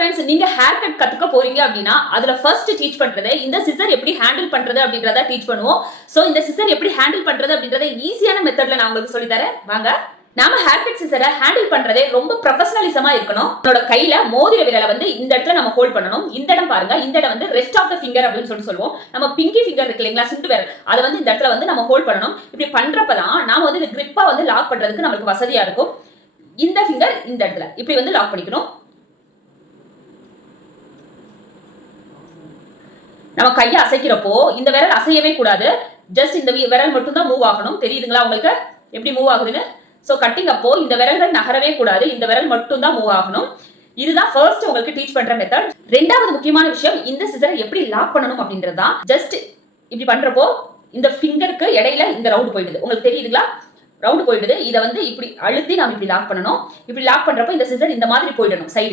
Friends, நீங்க hair cut கத்துக்க போறீங்க அப்படின்னா அதுல ஃபர்ஸ்ட் டீச் பண்றது இந்த சிசர் எப்படி ஹேண்டில் பண்றது அப்படின்றத டீச் பண்ணுவோம். சோ இந்த சிசர் எப்படி ஹேண்டில் பண்றது அப்படின்றத ஈஸியான மெத்தட்ல நான் உங்களுக்கு சொல்லி தரேன். வாங்க. நாம ஹேர் கட் சிசரை ஹேண்டில் பண்றதே ரொம்ப ப்ரொஃபஷனலிசமா இருக்கணும். நம்மளோட கையில மோதிர விரலை வந்து இந்த இடத்துல நம்ம ஹோல்ட் பண்ணணும். இந்த இடம் பாருங்க, இந்த இடம் வந்து ரெஸ்ட் ஆஃப் த ஃபிங்கர் அப்படின்னு சொல்லுவோம். நம்ம பிங்கி ஃபிங்கர் இருக்கு இல்லைங்களா, சுண்டு விரல், அதை வந்து இந்த இடத்துல வந்து நம்ம ஹோல்ட் பண்ணணும். இப்படி பண்றப்பதான் நாம வந்து இந்த கிரிப்பா வந்து லாக் பண்றதுக்கு நமக்கு வசதியா இருக்கும். இந்த ஃபிங்கர் இந்த இடத்துல இப்படி வந்து லாக் பண்ணிக்கணும். நம்ம கையை அசைக்கிறப்போ இந்த விரல் அசையவே கூடாது. ஜஸ்ட் இந்த விரல் மட்டும் தான் மூவ் ஆகணும். தெரியுதுங்களா உங்களுக்கு எப்படி மூவ் ஆகுதுன்னு? சோ கட்டிங் அப்போ இந்த விரல்கள் நகரவே கூடாது. இந்த விரல் மட்டும் தான் மூவ் ஆகணும். இதுதான் ஃபர்ஸ்ட் உங்களுக்கு டீச் பண்ற மெத்தட். ரெண்டாவது முக்கியமான விஷயம், இந்த சிசரை எப்படி லாக் பண்ணணும் அப்படின்றதா. ஜஸ்ட் இப்படி பண்றப்போ இந்த ஃபிங்கருக்கு இடையில இந்த ரவுண்ட் போயிடுது. உங்களுக்கு தெரியுதுங்களா? ரவுண்ட் போயிடுது. இதை வந்து இப்படி அழுத்தி நாம இப்படி லாக் பண்ணணும். இப்படி லாக் பண்றப்போ இந்த சிசர் இந்த மாதிரி போயிடணும் சைடுல.